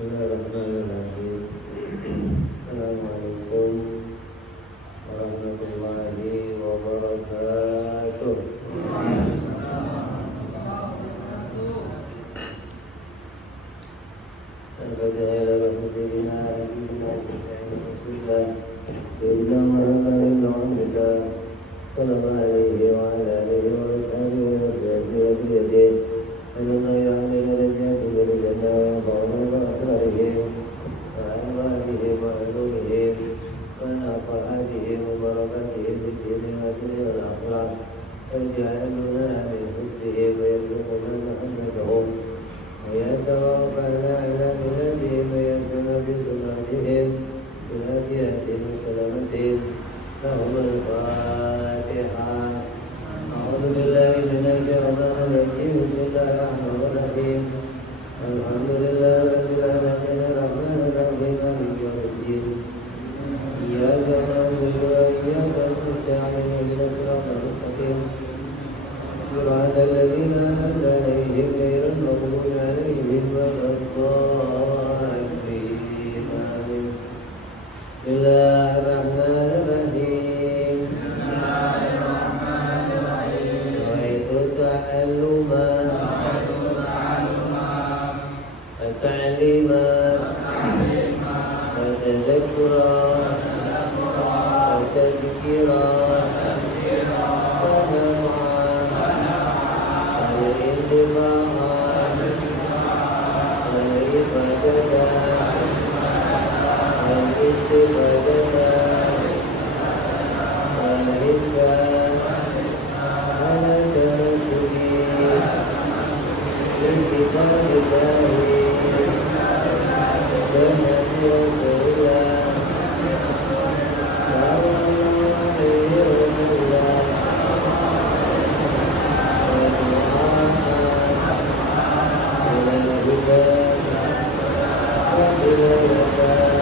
Bismillahirrahmanirrahim. Assalamualaikum warahmatullahi wabarakatuh. Sayyidina Muhammadin Rasulullah sallallahu alaihi wa ala alihi wa sahbihi wa sallam. Allah ya'lamu darajati wa jannah wa ba'dahu asrarihim wa anwarihim wa ulumihim wa nafaatihim wa barakatihim fid dunya wal akhirah. Waj'alna min husnihim wa yarzuqna rahmatahum wa yatawaffana ala miladihim wa yasuna bi sunnatihim بهديتهم وسلامتهم لهم الفاتحة. أعوذ بالله من الشيطان الرجيم. بسم الله الرحمن الرحيم. الحمد لله رب العالمين الرحمن الرحيم مالك يوم الدين. إياك نعبد وإياك نستعين اهدنا الصراط المستقيم صراط الذين أنعمت عليهم غير المغضوب عليهم ولا الضالين. Bismillahirrahmanirrahim. Nawaitu ta'alluma wa ta'lima wa tadhakkura wa tadhkira wa naf'a wa intifa'a wa ifadata Istibadana Walidha Ala tanasuri Kitab-Allahi Sunnati Rasulullah Sallallahu alaihi wasallam Wa du'a'a Ila huda Wa bilayata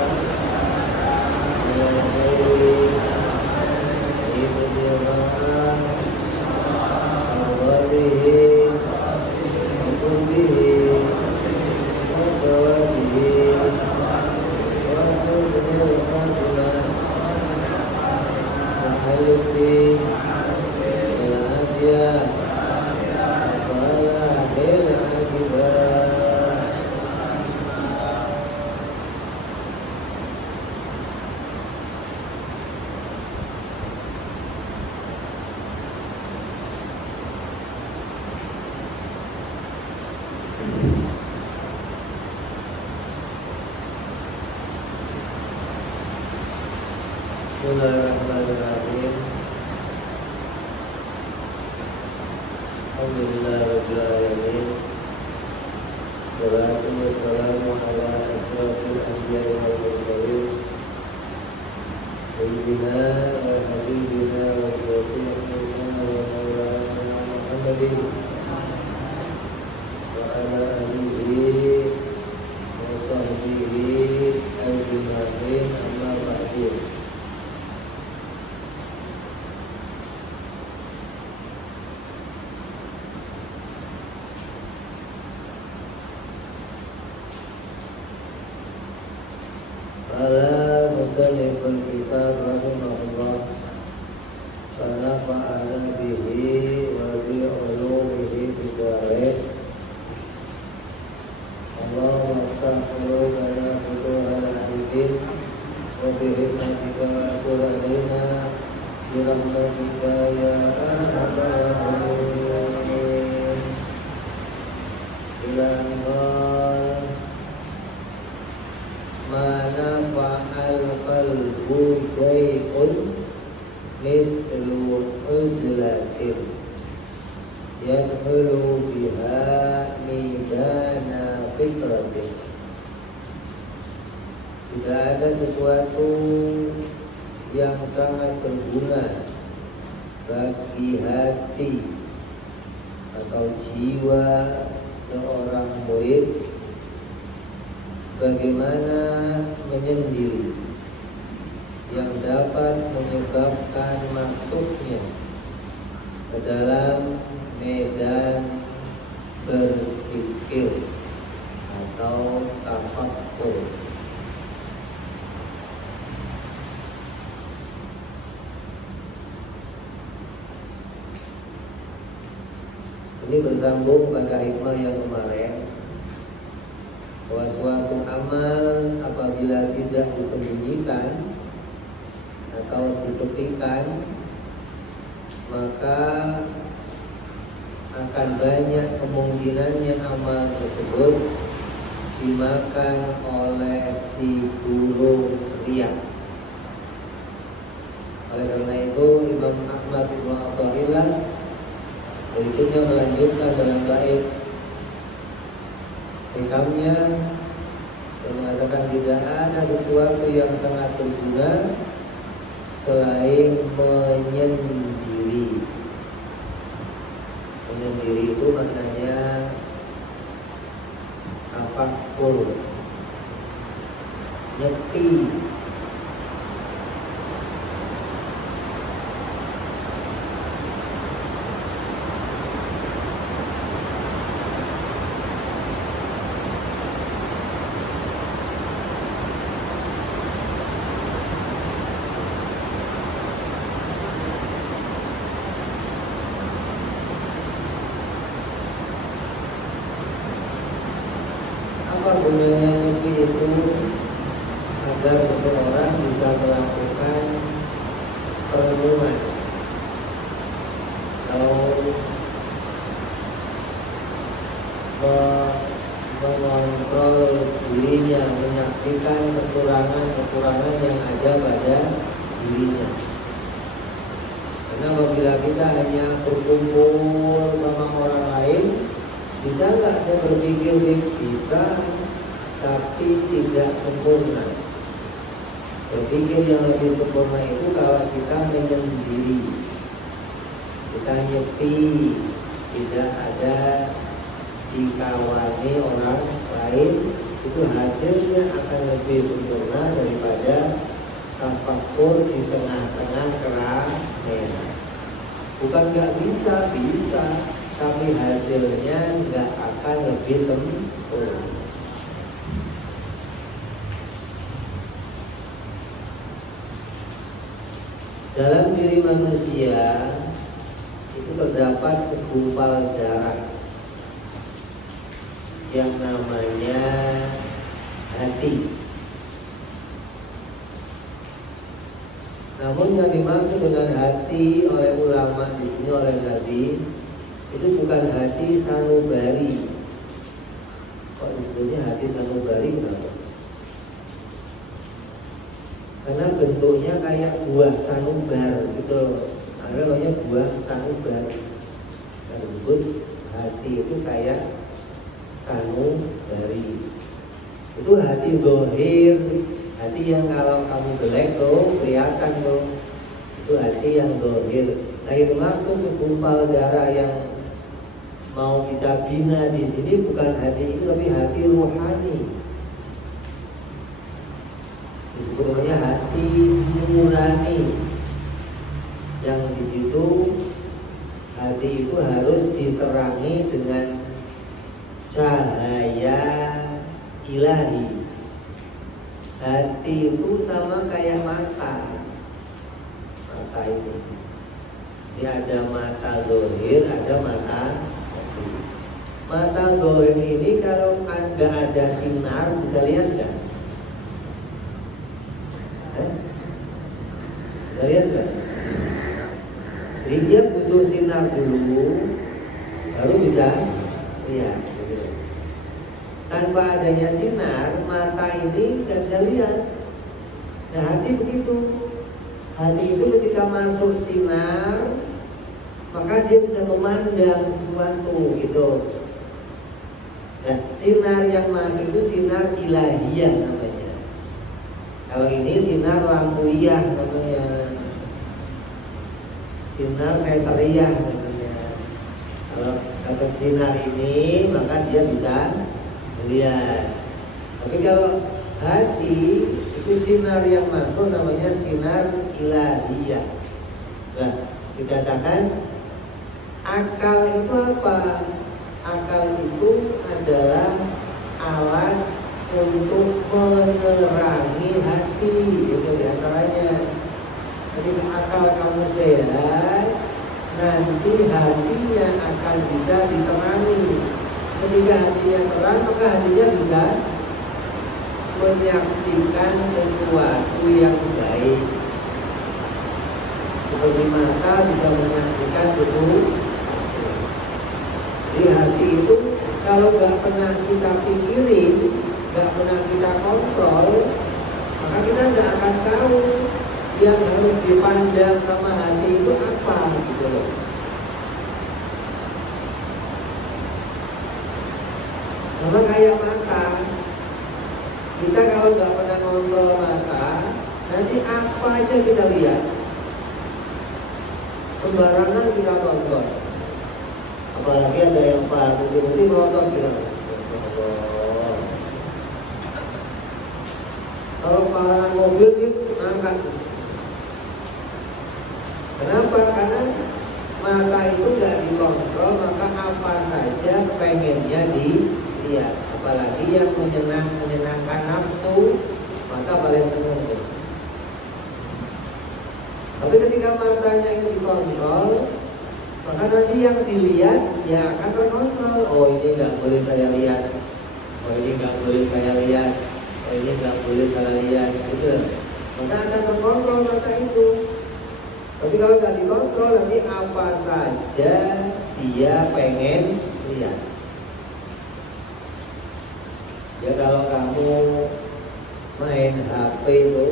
Bismillahirrahmanirrahim. Alhamdulillah rabbil alamin. Wassalatu wassalamu ala asyrafil anbiya'i wal mursalin sayyidina wa habibina wa syafi'ina wa maulana Muhammadin wa ala alihi wa sahbihi ajma'in, amma ba'du. Ala musanniful kitab rahimahullah wa nafa'ana bihi wa bi ulumihi bidarain. Allahumma astaghfiru lana futuhal hidin wa bi hikmatika wa akur alaina bi rahmatika ya arhamar rahimin. Ilanghal mana fa'al qalbu shay'un mithlu uzlatin yadkhulu biha midana fikratin. Tidak ada sesuatu yang sangat berguna bagi hati atau jiwa seorang murid bagaimana menyendiri yang dapat menyebabkan masuknya ke dalam medan berpikir atau tafakkur. Ini bersambung pada hikmah yang kemarin, bahwa suatu amal apabila tidak disembunyikan atau disepikan, maka akan banyak kemungkinannya amal tersebut dimakan oleh si burung riak. Oleh karena itu Imam Ahmad bin Athaillah berikutnya melanjutkan dalam bait hikamnya yang mengatakan tidak ada sesuatu yang sangat berguna selain menyendiri. Menyendiri itu maknanya tafakur, nyepi. Apa gunanya nyepi itu? Agar seseorang bisa melakukan perenungan atau mengontrol dirinya, menyaksikan kekurangan-kekurangan yang ada pada dirinya. Karena apabila kita hanya berkumpul sama orang lain, bisa nggak saya berpikir? Bisa, tapi tidak sempurna. Berpikir yang lebih sempurna itu kalau kita menyendiri, kita nyepi, tidak ada dikawani orang lain, itu hasilnya akan lebih sempurna daripada tafakur di tengah-tengah keramaian. Bukan nggak bisa, bisa, tapi hasilnya nggak akan lebih sempurna. Dalam diri manusia itu terdapat segumpal darah yang namanya hati. Namun yang dimaksud dengan hati oleh ulama di sini, oleh Nabi, itu bukan hati sanubari. Kok disebutnya hati sanubari? Kenapa? Karena bentuknya kayak buah sanubar gitu. Ada namanya buah sanubar. Nah, disebut hati itu kayak sanubari. Itu hati dohir, hati yang kalau kamu belek tuh kelihatan tuh. Itu hati yang dohir. Nah, itu maksud segumpal darah yang mau kita bina di sini bukan hati itu, tapi hati ruhani. Disebut namanya hati nurani. Yang di situ hati itu harus diterangi dengan cahaya ilahi. Hati itu sama kayak mata. Mata itu. Ini ada mata zahir, ada mata hati. Mata zahir ini kalau nggak ada sinar bisa lihat nggak? Bisa lihat nggak? Jadi dia butuh sinar dulu, baru bisa lihat. Tanpa adanya sinar, mata ini nggak bisa lihat. Nah, hati begitu. Hati itu ketika masuk sinar, maka dia bisa memandang sesuatu gitu. Nah, sinar yang masuk itu sinar ilahiyah namanya. Kalau ini sinar lampuiyah namanya. Sinar veteriyah namanya. Kalau dapat sinar ini, maka dia bisa melihat. Tapi kalau hati itu sinar yang masuk namanya sinar ilahiyah. Nah, dikatakan akal itu apa? Akal itu adalah alat untuk menerangi hati, itu diantaranya. Jadi akal kamu sehat, nanti hatinya akan bisa diterangi. Ketika hatinya terang, maka hatinya bisa menyaksikan sesuatu yang baik. Seperti mata bisa menyaksikan sesuatu. Di hati itu kalau nggak pernah kita pikirin, nggak pernah kita kontrol, maka kita nggak akan tahu yang harus dipandang sama hati itu apa gitu loh. Sama kayak mata, kita kalau nggak pernah kontrol mata, nanti apa aja kita lihat, sembarangan kita tonton. Apalagi ada yang putih-putih nonton kita. Kalau kalangan mobil itu angkat. Kenapa? Karena mata itu nggak dikontrol, maka apa saja pengennya dilihat. Apalagi yang menyenangkan nafsu, mata paling senang. Tapi ketika matanya itu dikontrol, maka nanti yang dilihat ya akan terkontrol. Oh ini nggak boleh saya lihat. Oh ini nggak boleh saya lihat. Oh ini nggak boleh saya lihat. Gitu. Maka akan terkontrol mata itu. Tapi kalau nggak dikontrol nanti apa saja dia pengen lihat. Ya kalau kamu main HP itu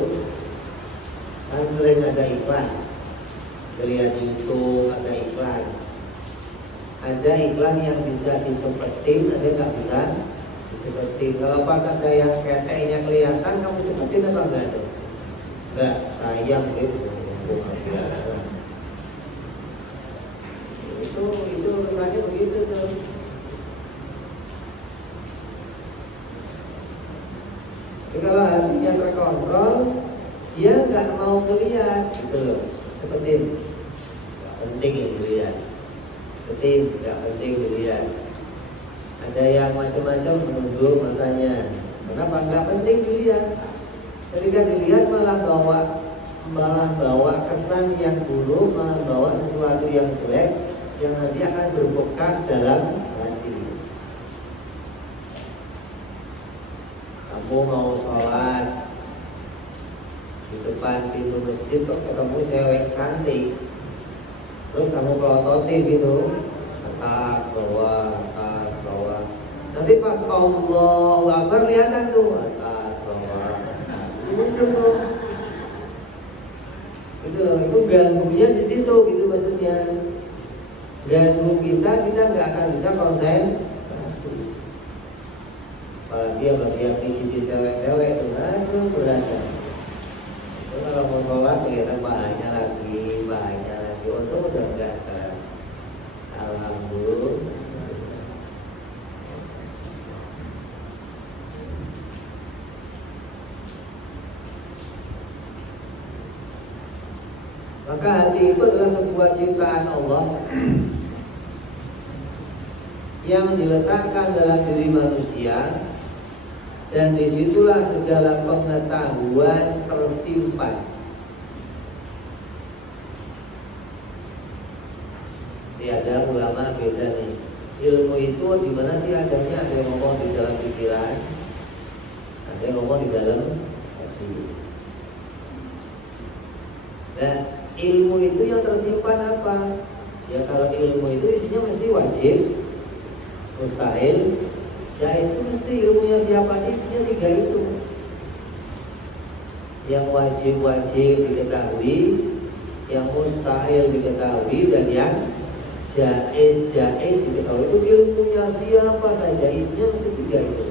kan sering ada iklan. Lihat YouTube ada iklan. Ada iklan yang bisa dicepetin, ada nggak bisa dicepetin. Kalau pas ada yang keteknya kelihatan, kamu cepetin apa enggak tuh? Enggak, sayang gitu. Itu rasanya begitu tuh. Jadi kalau hatinya terkontrol, dia nggak mau melihat gitu loh. Seperti nggak penting yang dilihat, penting nggak penting dilihat. Ada yang macam-macam menunduk matanya. Kenapa nggak penting dilihat? Ketika dilihat malah bawa kesan yang buruk, malah bawa sesuatu yang jelek yang nanti akan berbekas dalam hati. Kamu mau sholat di depan pintu masjid kok ketemu cewek cantik, terus kamu pelototin gitu, atas bawah, nanti pas Allahu Akbar kelihatan tuh atas bawah, muncul tuh. Itu loh, itu ganggunya di situ gitu maksudnya. Ganggu kita nggak akan bisa konsen. Apalagi yang diisi cewek-cewek itu, aduh berasa. Kalau mau sholat kelihatan bahaya lagi. Untung udah enggak kan. Alhamdulillah. Maka hati itu adalah sebuah ciptaan Allah yang diletakkan dalam diri manusia, dan disitulah segala pengetahuan tersimpan. Ada ulama beda nih. Ilmu itu di mana sih adanya? Ada yang ngomong di dalam pikiran, ada yang ngomong di dalam hati. Dan ilmu itu yang tersimpan apa? Ya kalau ilmu itu isinya mesti wajib, mustahil, jaiz itu mesti ilmunya siapa? Isinya 3 itu. Yang wajib diketahui, yang mustahil diketahui, dan yang jaiz diketahui. Itu ilmunya siapa saja, isinya mesti 3 itu.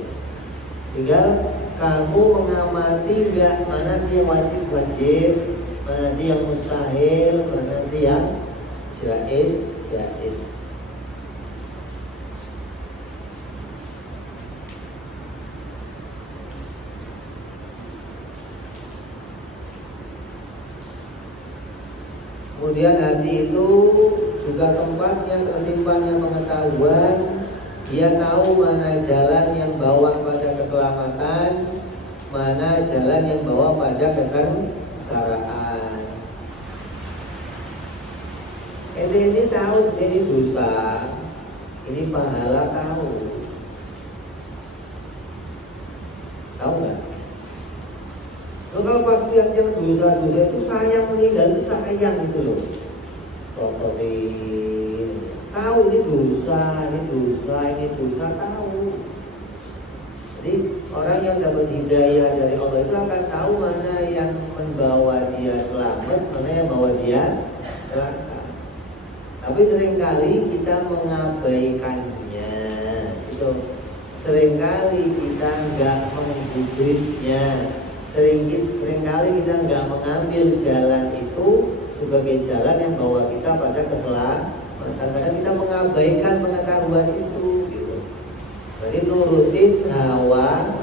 Tinggal kamu mengamati nggak mana sih yang wajib, mana sih yang mustahil, mana sih yang jaiz. Kemudian hati itu juga tempatnya tersimpannya pengetahuan. Dia tahu mana jalan yang bawa pada keselamatan, mana jalan yang bawa pada kesengsaraan. Ente ini tahu ini dosa, ini pahala tahu nggak? Kalau pas lihat yang dosa-dosa itu sayang meninggal itu sayang itu loh. Protein tahu ini dosa tahu. Jadi orang yang dapat hidayah dari Allah itu akan tahu mana yang membawa dia selamat, mana yang membawa dia neraka. Tapi seringkali kita mengabaikannya, itu seringkali kita nggak menggubrisnya, seringkali kita nggak mengambil jalan itu sebagai jalan yang bawa kita pada keselamatan, karena kita mengabaikan pengetahuan itu. Berarti nurutin hawa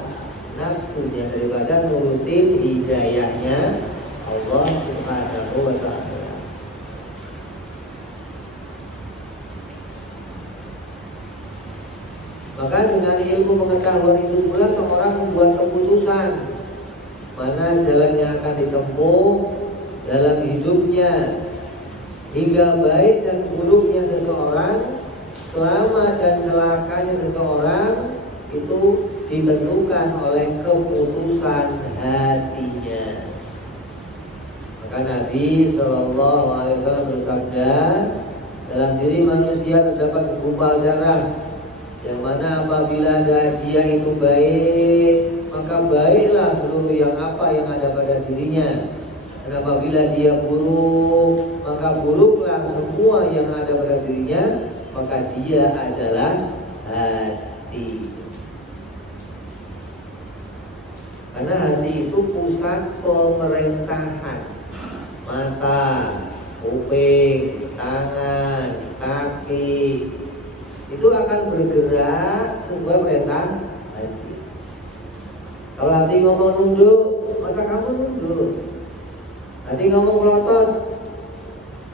nafsunya daripada nurutin hidayahnya Allah Subhanahu wa ta'ala. Maka dengan ilmu pengetahuan itu pula seorang membuat keputusan mana jalan yang akan ditempuh dalam hidupnya, hingga baik dan buruknya seseorang, selamat dan celakanya seseorang itu ditentukan oleh keputusan hatinya. Maka Nabi SAW bersabda, dalam diri manusia terdapat segumpal darah, yang mana apabila dia itu baik, maka baiklah seluruh yang ada pada dirinya. Dan apabila dia buruk, maka buruklah semua yang ada pada dirinya. Maka dia adalah hati. Karena hati itu pusat pemerintahan. Mata, kuping, tangan, kaki itu akan bergerak sesuai perintah hati. Kalau hati ngomong nunduk, mata kamu nunduk. Hati ngomong melotot,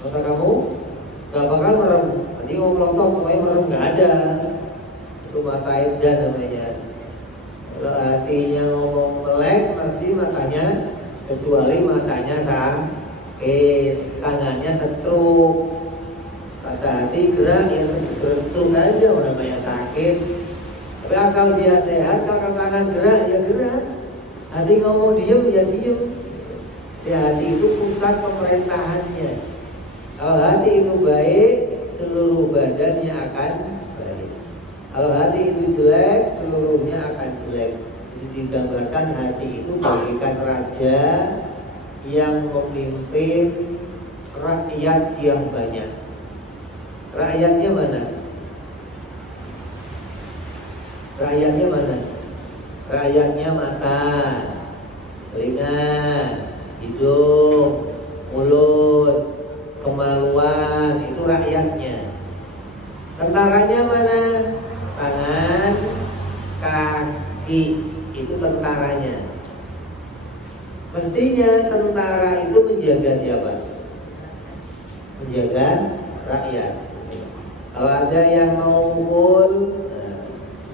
mata kamu gak bakal merem. Hati ngomong melotot, pokoknya merem gak ada. Itu mata edan namanya. Kalau hatinya ngomong melek, pasti matanya, kecuali matanya sakit, tangannya stroke. Kata hati gerak, ya berstroke aja, orang banyak sakit. Tapi asal dia sehat, kalau tangan gerak, ya gerak. Hati ngomong diem, ya diem. Ya, hati itu pusat pemerintahannya. Kalau hati itu baik, seluruh badannya akan baik. Kalau hati itu jelek, seluruhnya akan jelek. Jadi digambarkan hati itu bagaikan raja yang memimpin rakyat yang banyak. Rakyatnya mana? Rakyatnya mana? Rakyatnya mata, telinga, hidung, mulut, kemaluan, itu rakyatnya. Tentaranya mana? Tangan, kaki, itu tentaranya. Mestinya tentara itu menjaga siapa? Menjaga rakyat. Kalau ada yang mau mukul,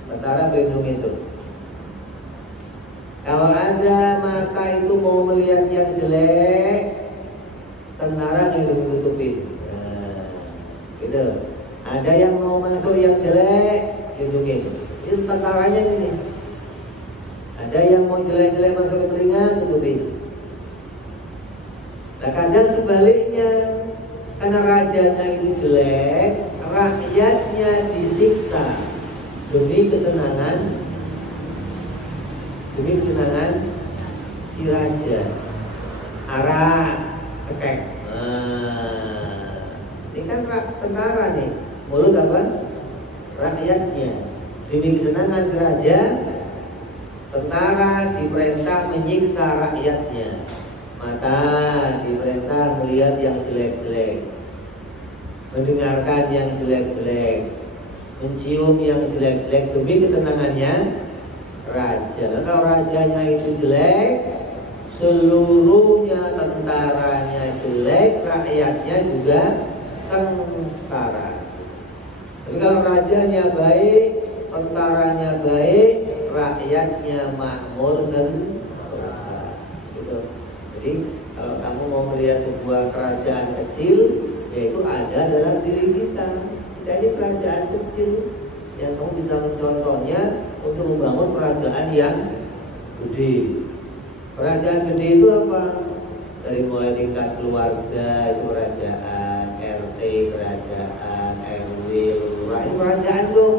tentara pelindung itu. Kalau ada mata itu mau melihat yang jelek, tentara ngelindung-tutupin. Gitu. Ada yang mau masuk yang jelek, lindungin. Itu tentaranya ini. Ada yang mau jelek-jelek masuk ke telinga, tutupin. Nah kadang sebaliknya, karena rajanya itu jelek, rakyatnya disiksa demi kesenangan si raja. Arak, cekek. Ini kan tentara nih. Mulut apa? Rakyatnya. Demi kesenangan si raja, tentara diperintah menyiksa rakyatnya. Mata diperintah melihat yang jelek-jelek, mendengarkan yang jelek-jelek, mencium yang jelek-jelek demi kesenangannya raja. Kalau rajanya itu jelek, seluruhnya tentaranya jelek, rakyatnya juga sengsara. Tapi kalau rajanya baik, tentaranya baik, rakyatnya makmur sentosa. Gitu. Jadi kalau kamu mau melihat sebuah kerajaan kecil, yaitu ada dalam diri kita. Kita ini kerajaan kecil yang kamu bisa mencontohnya untuk membangun kerajaan yang gede. Kerajaan gede itu apa? Dari mulai tingkat keluarga itu kerajaan, RT kerajaan, RW, lurah itu kerajaan tuh.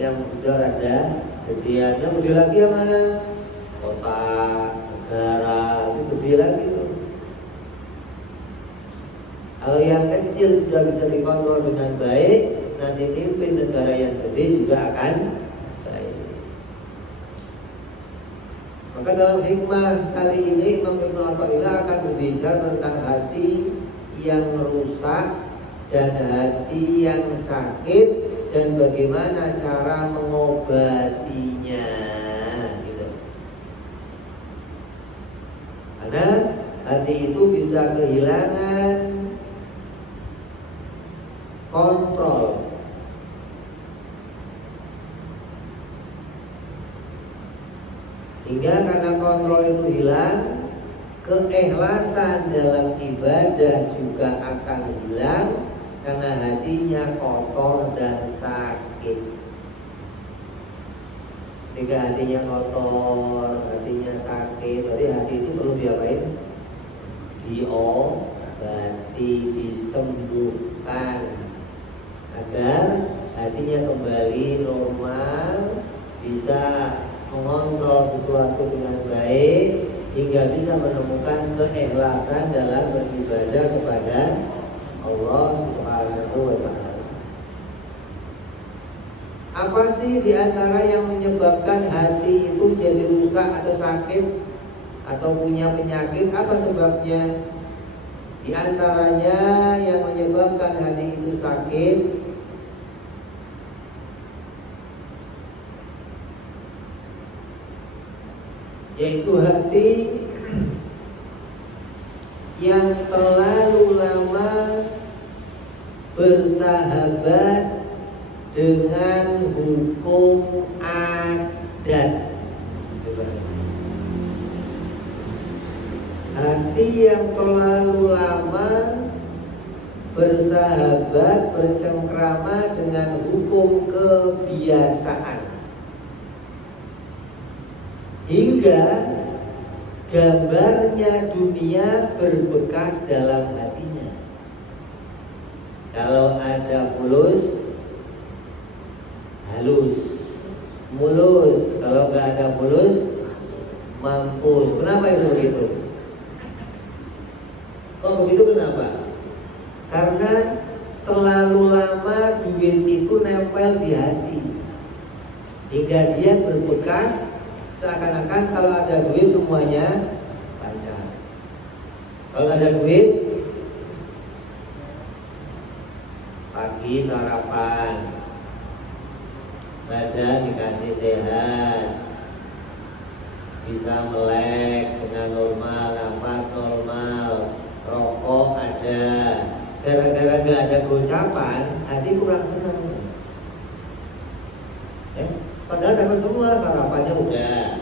Yang udah ada gedean, yang gede lagi yang mana? Kota, negara, itu gede lagi tuh. Kalau yang kecil sudah bisa dikontrol dengan baik, nanti pimpin negara yang gede juga akan baik. Maka dalam hikmah kali ini Imam Ibnu Athaillah akan berbicara tentang hati yang rusak dan hati yang sakit dan bagaimana cara mengobatinya, gitu. Karena hati itu bisa kehilangan kontrol. Hingga karena kontrol itu hilang, keikhlasan dalam ibadah juga akan hilang karena hatinya kotor dan sakit. Ketika hatinya kotor, hatinya sakit, berarti hati itu perlu diapain? Diobati, disembuhkan agar hatinya kembali normal, bisa mengontrol sesuatu dengan baik hingga bisa menemukan keikhlasan dalam beribadah kepada Allah Subhanahu wa ta'ala. Apa sih diantara yang menyebabkan hati itu jadi rusak atau sakit atau punya penyakit? Apa sebabnya? Di antaranya yang menyebabkan hati itu sakit yaitu hati yang terlalu lama bersahabat dengan hukum adat. Hati yang terlalu lama bersahabat, bercengkrama dengan hukum kebiasaan hingga gambarnya dunia berbekas dalam hatinya. Kalau ada fulus, halus, mulus. Kalau nggak ada fulus, mampus. Kenapa itu begitu? Kok begitu kenapa? Karena terlalu lama duit itu nempel di hati hingga dia berbekas. Seakan-akan kalau ada duit semuanya lancar. Kalau ada duit, pagi sarapan, badan dikasih sehat, bisa melek dengan normal, nafas normal, rokok ada. Gara-gara gak ada gocapan, hati kurang senang. Padahal dapat semua, sarapannya udah,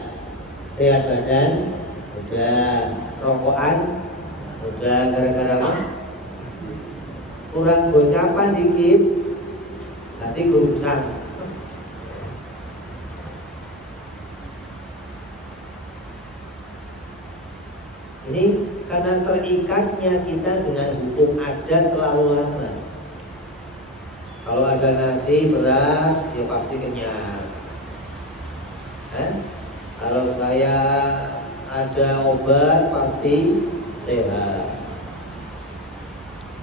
sehat badan udah, rokokan udah, gara-gara apa? Kurang gocapan dikit, hati gurusan. Ini karena terikatnya kita dengan hukum adat terlalu lama. Kalau ada nasi, beras, ya pasti kenyang. Kalau saya ada obat pasti sehat.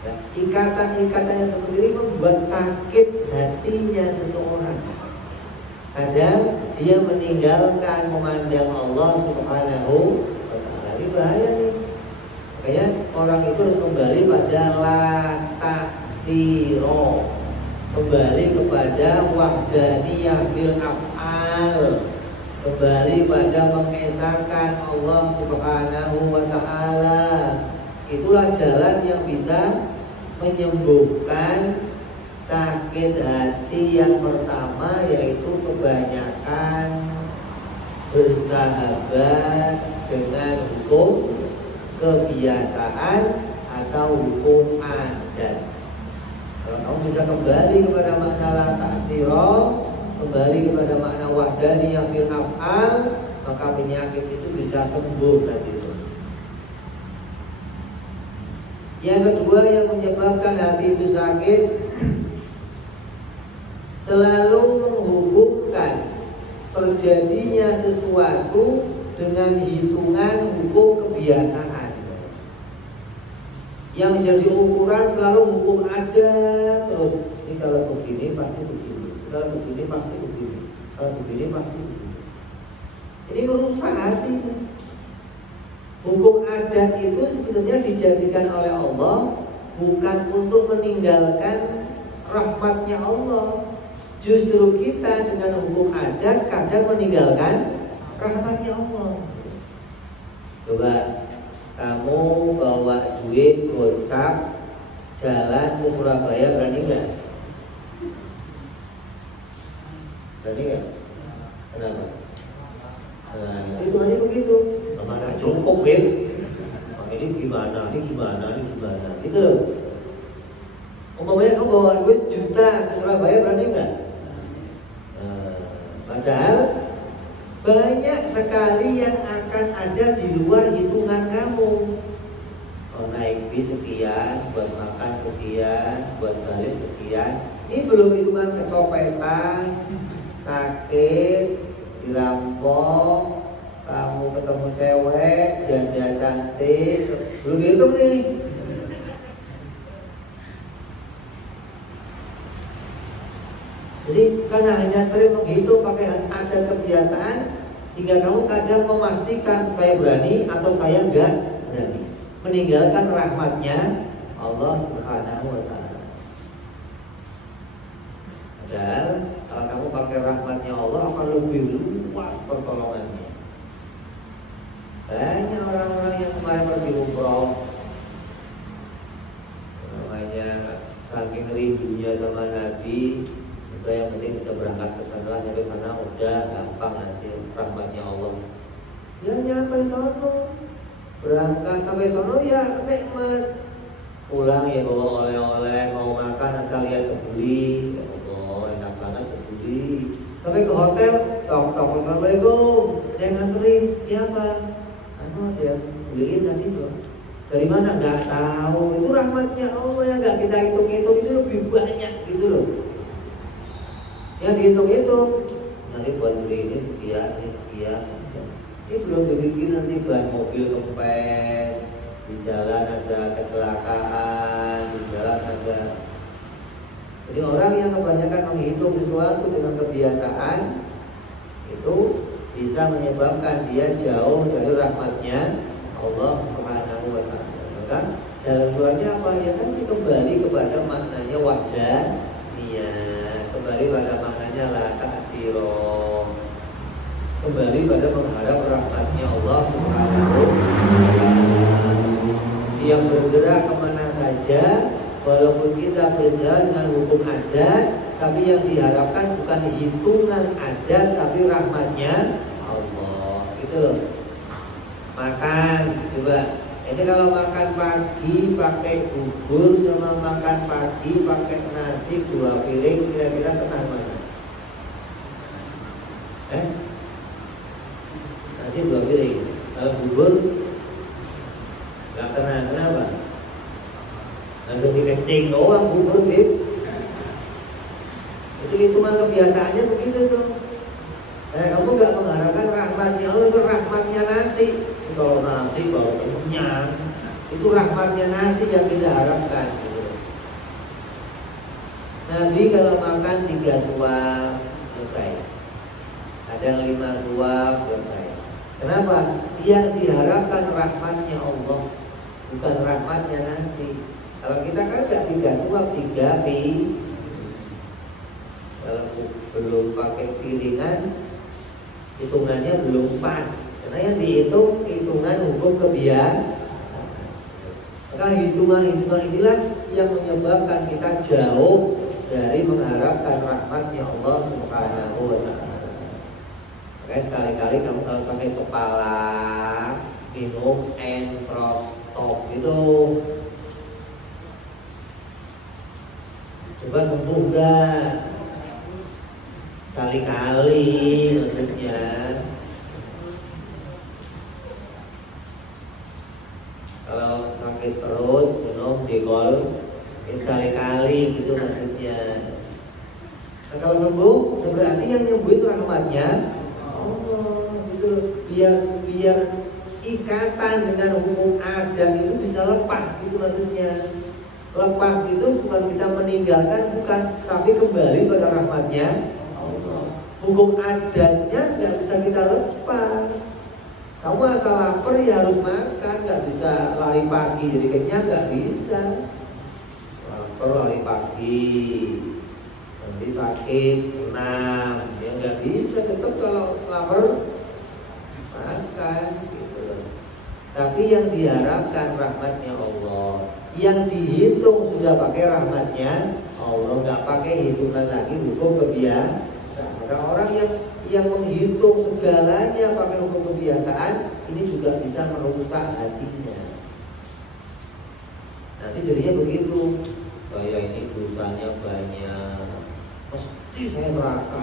Nah, ikatan-ikatan yang seperti ini membuat sakit hatinya seseorang. Kadang dia meninggalkan memandang Allah Subhanahu wa ta'ala. Ini bahaya nih. Makanya orang itu harus kembali pada la-ta'ziro, kembali kepada wahdaniyah fil af'al, kembali pada mengesahkan Allah Subhanahu wa ta'ala. Itulah jalan yang bisa menyembuhkan sakit hati yang pertama, yaitu kebanyakan bersahabat dengan hukum kebiasaan atau hukum adat. Ya. Kalau kamu bisa kembali kepada makna la ta'thira, kembali kepada makna wahdaniyah fil af'al, maka penyakit itu bisa sembuh nanti itu. Yang kedua yang menyebabkan hati itu sakit, selalu menghubungkan terjadinya sesuatu dengan hitungan hukum kebiasaan. Yang menjadi ukuran selalu hukum ada terus. Ini kalau begini pasti begini, kalau begini pasti begini, kalau begini pasti begini. Ini merusak hati. Hukum adat itu sebenarnya dijadikan oleh Allah bukan untuk meninggalkan rahmatnya Allah. Justru kita dengan hukum adat kadang meninggalkan rahmatnya Allah. Coba kamu bawa duit gocap jalan ke Surabaya, berani nggak? Berani nggak? Kenapa? Nah, itu aja begitu. Mana cukup ya? Ini gimana? Ini gimana? Ini gimana? Gitu loh. Umpamanya kamu bawa duit juta ke Surabaya, berani nggak? Padahal banyak sekali yang akan ada di luar hitungan kamu. Oh, naik bis sekian, buat makan sekian, buat balik sekian. Ini belum hitungan kecopetan, sakit, dirampok, kamu ketemu cewek, janda cantik, belum dihitung nih. Jadi karena hanya sering menghitung pakai ada kebiasaan, hingga kamu kadang memastikan saya berani atau saya enggak berani, meninggalkan rahmatnya Allah Subhanahu wa ta'ala. Padahal kalau kamu pakai rahmatnya Allah akan lebih luas pertolongannya. Banyak orang-orang yang kemarin pergi umroh, namanya saking rindunya sama Nabi, itu yang penting bisa berangkat ke sana, sampai sana udah gampang nanti rahmatnya Allah. Ya nyampe sono, berangkat sampai sono ya nikmat. Pulang ya bawa oleh-oleh, mau makan asal lihat kebuli, oh enak banget kebuli. Sampai ke hotel, tok-tok assalamualaikum, dia nganterin siapa? Dia beliin tadi tuh. Dari mana? Nggak tahu. Itu rahmatnya Allah yang nggak kita hitung-hitung, itu lebih banyak gitu loh. Yang dihitung-hitung nanti buat beli ini sekian, ini sekian. Ini belum dibikin nanti ban mobil kempes, di jalan ada kecelakaan, di jalan ada. Jadi orang yang kebanyakan menghitung sesuatu dengan kebiasaan itu bisa menyebabkan dia jauh dari rahmatnya Allah Subhanahu wa ta'ala. Maka jalan keluarnya apa? Ya kan kembali kepada maknanya wahdaniyah, kembali pada maknanya la ta'thira, kembali pada mengharap rahmatnya Allah Subhanahu wa ta'ala. Yang bergerak kemana saja, walaupun kita berjalan dengan hukum adat, tapi yang diharapkan bukan hitungan adat, tapi rahmatnya Allah. Gitu loh. Makan, coba. Ini kalau makan pagi pakai bubur sama makan pagi pakai nasi 2 piring, kira-kira kena mana? Nasi 2 piring. Kalau bubur nggak kena, kenapa? Nanti dikecing doang bubur, Bib. Itu hitungan kebiasaannya begitu tuh. Kamu gak mengharapkan rahmatnya Allah, itu rahmatnya nasi. Kalau nasi baru kenyang, itu rahmatnya nasi yang tidak harapkan gitu. Nabi kalau makan 3 suap selesai, ada 5 suap selesai. Kenapa? Yang diharapkan rahmatnya Allah, bukan rahmatnya nasi. Kalau kita kan gak 3 suap, 3 piring. Kalau belum pakai piringan, hitungannya belum pas. Karena yang dihitung hitungan hukum kebiasaan. Maka hitungan-hitungan inilah yang menyebabkan kita jauh dari mengharapkan rahmatnya Allah Subhanahu wa ta'ala. Makanya sekali-kali kamu kalau sampai kepala minum entrostop itu sembuh, berarti yang nyembuh itu rahmatnya Allah. Gitu. Biar ikatan dengan hukum adat itu bisa lepas, gitu maksudnya. Lepas itu bukan kita meninggalkan, bukan, tapi kembali pada rahmatnya Allah. Hukum adatnya nggak bisa kita lepas. Kamu asal lapar ya harus makan, nggak bisa lari pagi jadi kenyang, nggak bisa. Lapar lari pagi, nanti sakit, senang, ya nggak bisa. Tetap kalau lapar makan, gitu. Tapi yang diharapkan rahmatnya Allah, yang dihitung sudah pakai rahmatnya Allah, nggak pakai hitungan lagi hukum kebiasaan. Maka orang yang menghitung segalanya pakai hukum kebiasaan, ini juga bisa merusak hatinya. Nanti jadinya begitu, saya ini dosanya banyak, mesti saya neraka,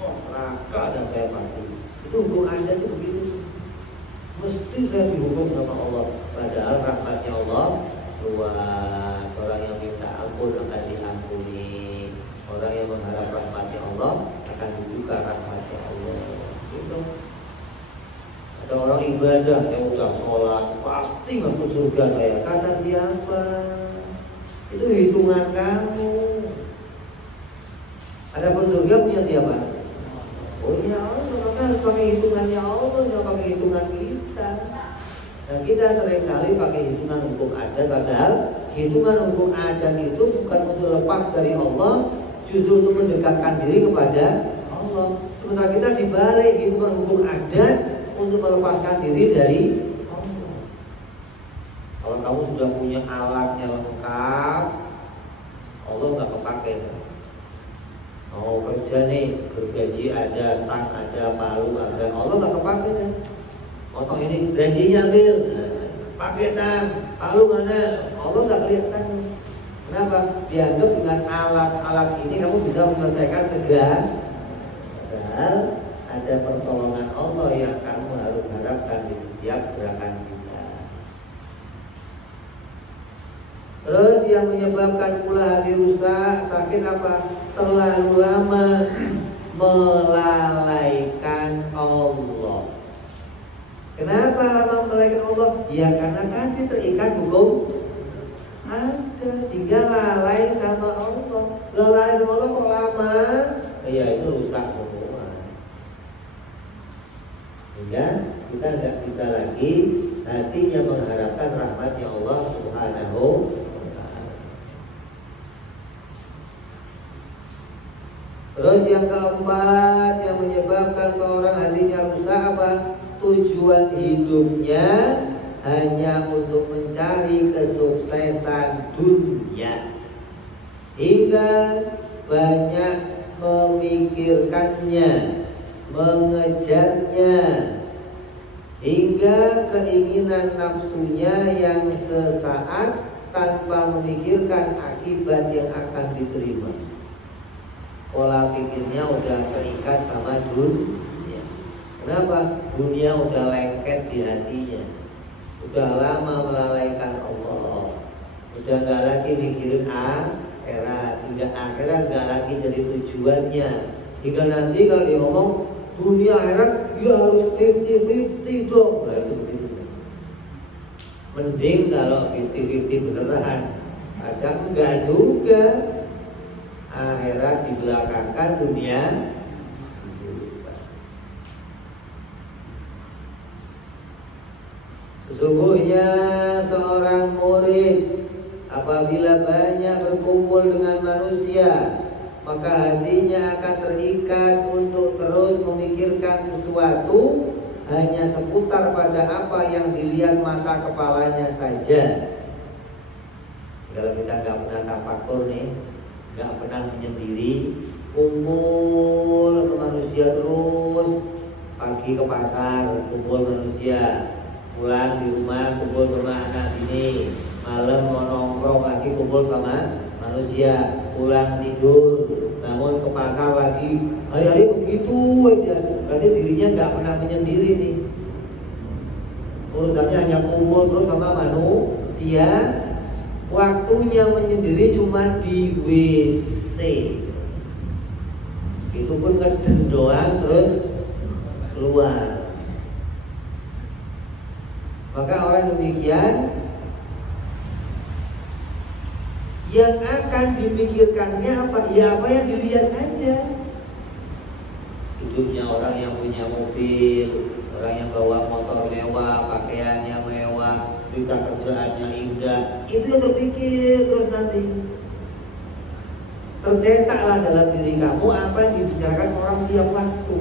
neraka dan saya pasti. Itu hukum Anda itu begitu, mesti saya dihukum sama Allah. Padahal rahmatnya Allah luas. Orang yang minta ampun akan diampuni, orang yang mengharap rahmatnya Allah akan dibuka rahmatnya Allah, gitu. Ada orang ibadah yang udah sholat pasti masuk surga saya. Kata siapa? Itu hitungan kamu. Adapun surga punya siapa? Oh iya Allah, maka harus pakai hitungannya Allah, jangan pakai hitungan kita. Nah, kita seringkali pakai hitungan hukum adat, padahal hitungan hukum adat itu bukan untuk lepas dari Allah, justru untuk mendekatkan diri kepada Allah. Sementara kita dibalik hitungan hukum adat untuk melepaskan diri dari Allah. Kalau kamu sudah punya alatnya lengkap, Allah nggak kepake. Mau kerja nih, gergaji ada, tang ada, palu ada, Allah nggak kepake deh. Potong ini, gergajinya ambil, pakai tang, palu mana? Allah nggak kelihatan. Kenapa? Dianggap dengan alat-alat ini kamu bisa menyelesaikan segala. Padahal ada pertolongan Allah yang kamu harus harapkan di setiap gerakan kita. Terus yang menyebabkan pula hati rusak, sakit apa? Terlalu lama melalaikan Allah. Kenapa lama melalaikan Allah? Ya karena tadi terikat hukum ada, tinggal lalai sama Allah. Lalai sama Allah kok lama? Ya itu rusak semua. Sehingga kita nggak bisa lagi hatinya mengharapkan rahmatnya Allah Subhanahu wa ta'ala. Terus yang keempat yang menyebabkan seorang hatinya rusak apa? Tujuan hidupnya hanya untuk mencari kesuksesan dunia, hingga banyak memikirkannya, mengejarnya, hingga keinginan nafsunya yang sesaat tanpa memikirkan akibat yang akan diterima. Pola pikirnya udah terikat sama dunia. Kenapa? Dunia udah lengket di hatinya, udah lama melalaikan Allah, udah gak lagi mikirin akhirat, hingga akhirat gak lagi jadi tujuannya. Hingga nanti kalau dia ngomong dunia akhirat, dia harus 50-50 dong. Nah itu begitu. Mending kalau 50-50 beneran. Kadang enggak juga. Akhirat dibelakangkan, dunia. Sesungguhnya seorang murid apabila banyak berkumpul dengan manusia, maka hatinya akan terikat untuk terus memikirkan sesuatu hanya seputar pada apa yang dilihat mata kepalanya saja. Kalau kita nggak pernah tafakur nih, nggak pernah menyendiri, kumpul ke manusia terus, pagi ke pasar kumpul manusia, pulang di rumah kumpul sama anak ini, malam mau nongkrong lagi kumpul sama manusia, pulang tidur, bangun ke pasar lagi, hari-hari begitu aja. Berarti dirinya nggak pernah menyendiri nih. Urusannya hanya kumpul terus sama manusia. Waktunya menyendiri cuma di WC. doang terus keluar. Maka orang demikian yang akan dipikirkannya apa? Ya apa yang dilihat saja. Hidupnya orang yang punya mobil, orang yang bawa motor mewah, pakaiannya mewah, berita kerjaannya indah, itu yang terpikir terus nanti. Tercetaklah dalam diri kamu apa yang dibicarakan orang tiap waktu.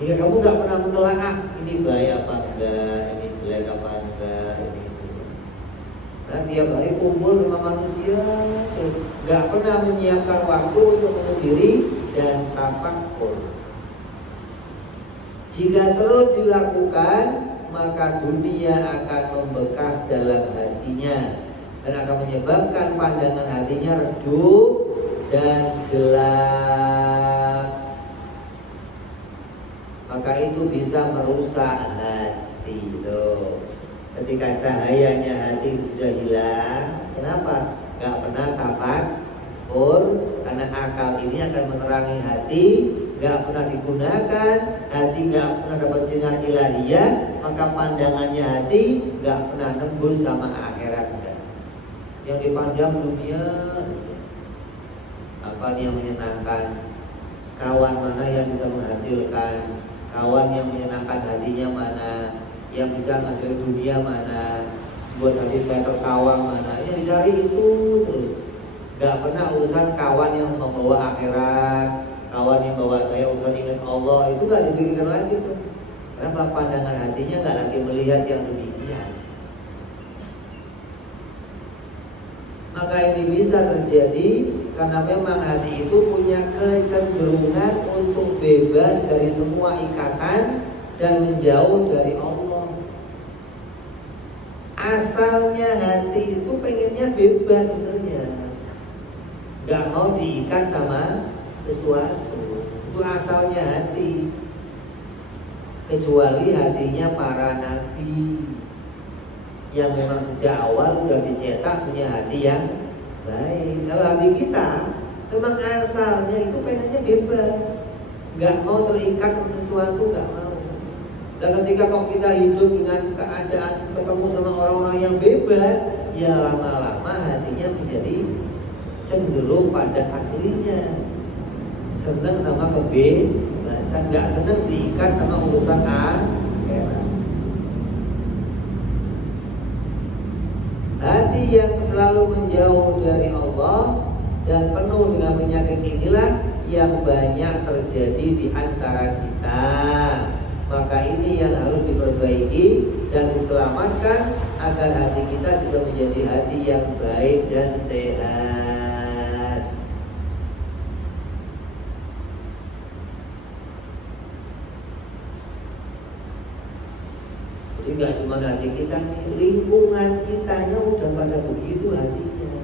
Hingga kamu gak pernah menelaah ini baik apa enggak, ini jelek apa enggak, ini. Nah tiap hari kumpul sama manusia, terus gak pernah menyiapkan waktu untuk menyendiri dan tafakkur. Jika terus dilakukan, maka dunia akan membekas dalam hatinya dan akan menyebabkan pandangan hatinya redup dan gelap. Maka itu bisa merusak hati loh. Ketika cahayanya hati sudah hilang, kenapa? Gak pernah tafakkur, karena akal ini akan menerangi hati. Gak pernah digunakan, hati gak pernah dapat sinar ilahiyah, maka pandangannya hati gak pernah nembus sama akhirat. Yang dipandang dunia, apa yang menyenangkan, kawan mana yang bisa menghasilkan, kawan yang menyenangkan hatinya mana, yang bisa menghasilkan dunia mana, buat hati saya terkawang mana, yang dicari itu terus. Gak pernah urusan kawan yang membawa akhirat, kawan yang bawa saya urusan ingat Allah, itu gak dipikirkan lagi tuh. Kenapa? Pandangan hatinya gak lagi melihat yang demikian. Maka ini bisa terjadi karena memang hati itu punya kecenderungan untuk bebas dari semua ikatan dan menjauh dari Allah. Asalnya hati itu pengennya bebas sebenarnya, gak mau diikat sama sesuatu. Itu asalnya hati. Kecuali hatinya para nabi yang memang sejak awal sudah dicetak punya hati yang baik. Kalau hati kita memang asalnya itu pengennya bebas, gak mau terikat sama sesuatu, gak mau. Dan ketika kok kita hidup dengan keadaan ketemu sama orang-orang yang bebas, ya lama-lama hatinya menjadi cenderung pada aslinya, senang sama kebebasan, gak senang diikat sama urusan akhirat. Hati yang selalu menjauh dari Allah dan penuh dengan penyakit inilah yang banyak terjadi di antara kita. Maka ini yang harus diperbaiki dan diselamatkan agar hati kita bisa menjadi hati yang baik dan sehat. Jadi nggak cuma hati kita nih, lingkungan kitanya udah pada begitu hatinya.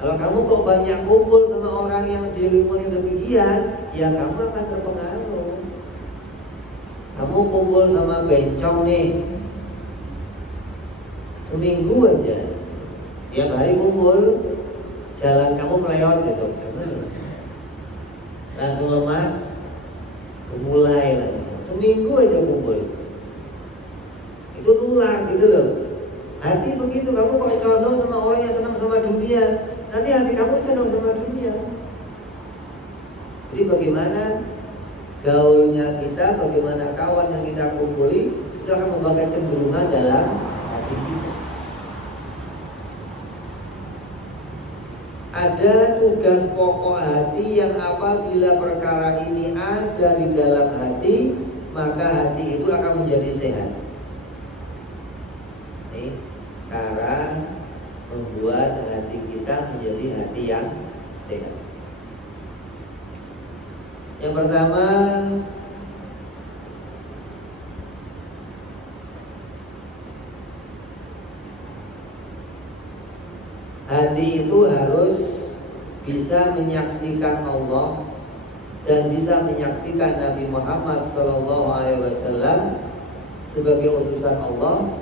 Kalau kamu kok banyak kumpul sama orang yang di lingkungan yang demikian, ya kamu akan terpengaruh. Kamu kumpul sama bencong nih, seminggu aja, tiap hari kumpul, jalan kamu melewat besok, langsung lemah, mulai lagi. Seminggu aja kumpul, itu nular gitu loh. Hati begitu, kamu kok condong sama orang yang senang sama dunia, nanti hati kamu condong sama dunia. Jadi bagaimana gaulnya kita, bagaimana kawan yang kita kumpuli, itu akan membawa cenderungan dalam hati kita. Ada tugas pokok hati yang apabila perkara ini ada di dalam hati, maka hati itu akan menjadi sehat. Ini cara membuat hati kita menjadi hati yang sehat. Yang pertama, hati itu harus bisa menyaksikan Allah dan bisa menyaksikan Nabi Muhammad SAW sebagai utusan Allah,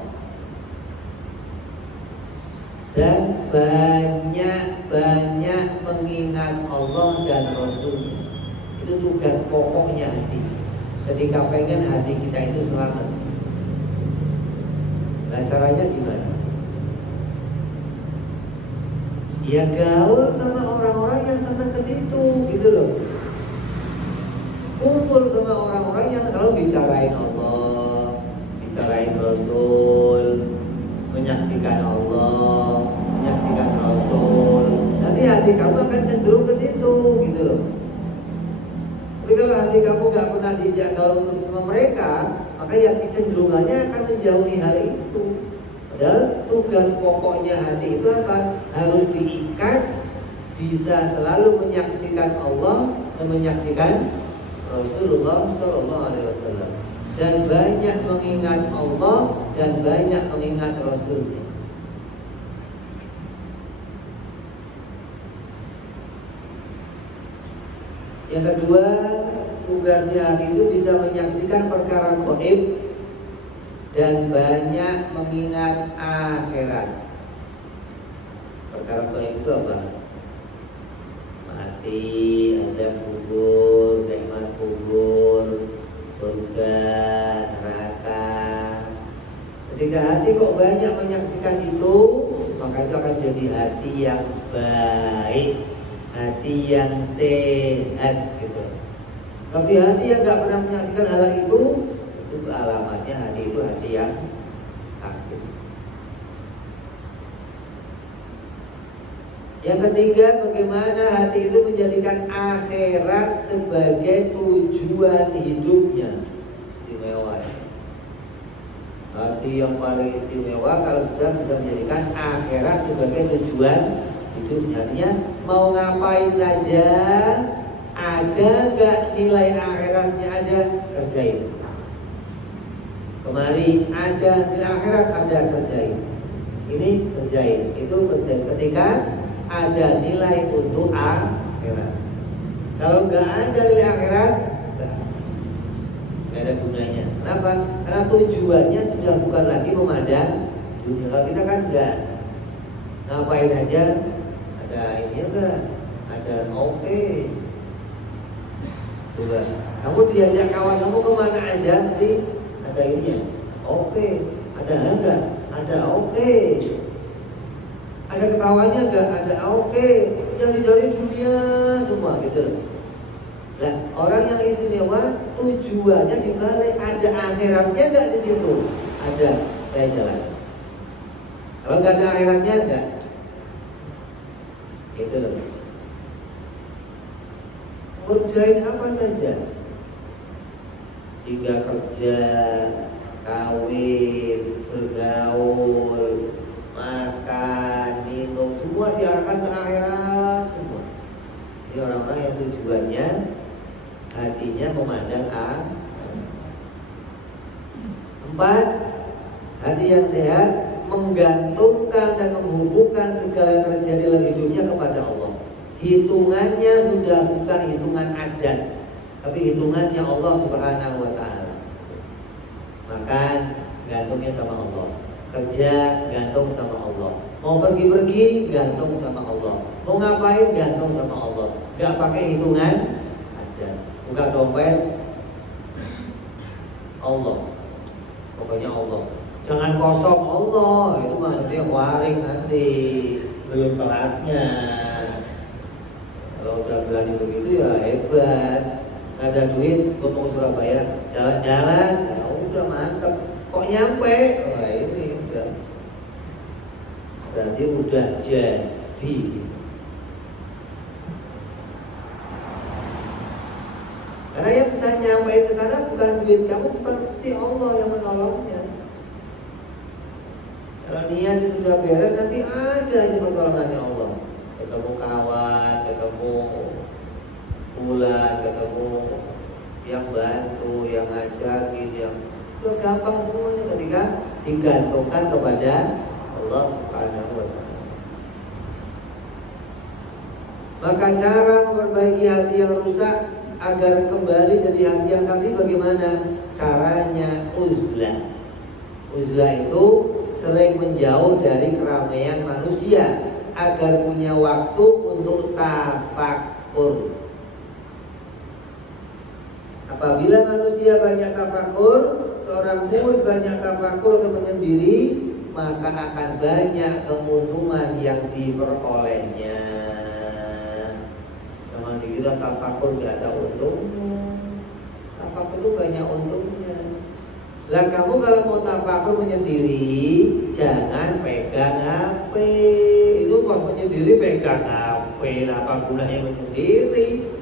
dan banyak-banyak mengingat Allah dan Rasul. Itu tugas ketika pengen hati kita itu selamat. Nah, caranya gimana? Ya gaul sama orang-orang yang senang ke situ, gitu loh. Kumpul sama orang-orang yang selalu bicarain Allah, bicarain Rasul, menyaksikan Allah, menyaksikan Rasul. Nanti hati kamu akan cenderung ke situ, gitu loh. Tapi kalau hati kamu gak pernah diajak gaul untuk sama mereka, maka ya kecenderungannya akan menjauhi hal itu. Padahal tugas pokoknya hati itu apa? Harus diikat, bisa selalu menyaksikan Allah dan menyaksikan Rasulullah Sallallahu Alaihi Wasallam, dan banyak mengingat Allah dan banyak mengingat Rasulnya. Yang kedua, tugasnya hati itu bisa menyaksikan perkara gaib dan banyak mengingat akhirat. Perkara gaib itu apa? Mati, ada kubur, nikmat kubur, surga, neraka. Ketika hati kok banyak menyaksikan itu, maka itu akan jadi hati yang baik, hati yang sehat gitu. Tapi hati yang gak pernah menyaksikan hal itu alamatnya hati itu hati yang sakit. Yang ketiga, bagaimana hati itu menjadikan akhirat sebagai tujuan hidupnya. Istimewa ya. Hati yang paling istimewa kalau sudah bisa menjadikan akhirat sebagai tujuan hidupnya. Artinya mau ngapain saja, ada gak nilai akhiratnya, ada, kerjain. Kemari ada nilai akhirat, ada, kerjain. Ini kerjain, itu kerjain. Ketika ada nilai untuk akhirat. Kalau nggak ada nilai akhirat, nggak ada gunanya. Kenapa? Karena tujuannya sudah bukan lagi memandang dunia. Kalau kita kan nggak, ngapain aja, ada ini enggak, ada oke. Coba, kamu diajak kawan kamu kemana aja, mesti ada ini ya, oke. Ada enggak? Ada oke. Ada ketawanya enggak? Ada oke. Yang dicari dunia semua gitu loh. Nah, orang yang istimewa tujuannya dibalik, ada akhiratnya enggak di situ? Ada, saya jalan. Kalau enggak ada akhiratnya enggak, gitu loh. Kerjain apa saja, hingga kerja, kawin, bergaul, makan, minum, semua diarahkan ke akhirat semua. Ini orang-orang yang tujuannya hatinya memandang akhirat. 4, hati yang sehat menggantungkan dan menghubungkan segala yang terjadi dalam hidupnya kepada Allah. Hitungannya sudah bukan hitungan adat, tapi hitungannya Allah Subhanahu wa Ta'ala. Makan, gantungnya sama Allah. Kerja, gantung sama Allah. Mau pergi-pergi, gantung sama Allah. Mau ngapain, gantung sama Allah. Gak pakai hitungan adat. Buka dompet, Allah. Pokoknya Allah. Jangan kosong Allah. Itu maksudnya waring nanti, belum kelasnya. Kalau udah berani begitu ya hebat. Gak ada duit, gue mau Surabaya, jalan-jalan, ya udah mantep. Kok nyampe? Wah ini udah, berarti udah jadi. Karena yang bisa nyampe ke sana bukan duit kamu, bukan pasti Allah yang menolongnya. Kalau niat itu sudah beres, nanti ada aja pertolongannya Allah. Ketemu kawan, ketemu bulan, ketemu yang bantu, yang ngajakin, yang udah gampang semuanya ketika digantungkan kepada Allah Subhanahu wa Ta'ala. Maka cara memperbaiki hati yang rusak agar kembali jadi hati yang tadi bagaimana? Caranya uzlah. Uzlah itu sering menjauh dari keramaian manusia agar punya waktu untuk tafakkur. Apabila manusia banyak tafakur, seorang murid banyak tafakur atau menyendiri, maka akan banyak keuntungan yang diperolehnya. Jangan dikira tafakur gak ada untungnya. Tafakur itu banyak untungnya. Lah kamu kalau mau tafakur menyendiri, jangan pegang HP. Itu pas menyendiri pegang HP, apa gunanya menyendiri?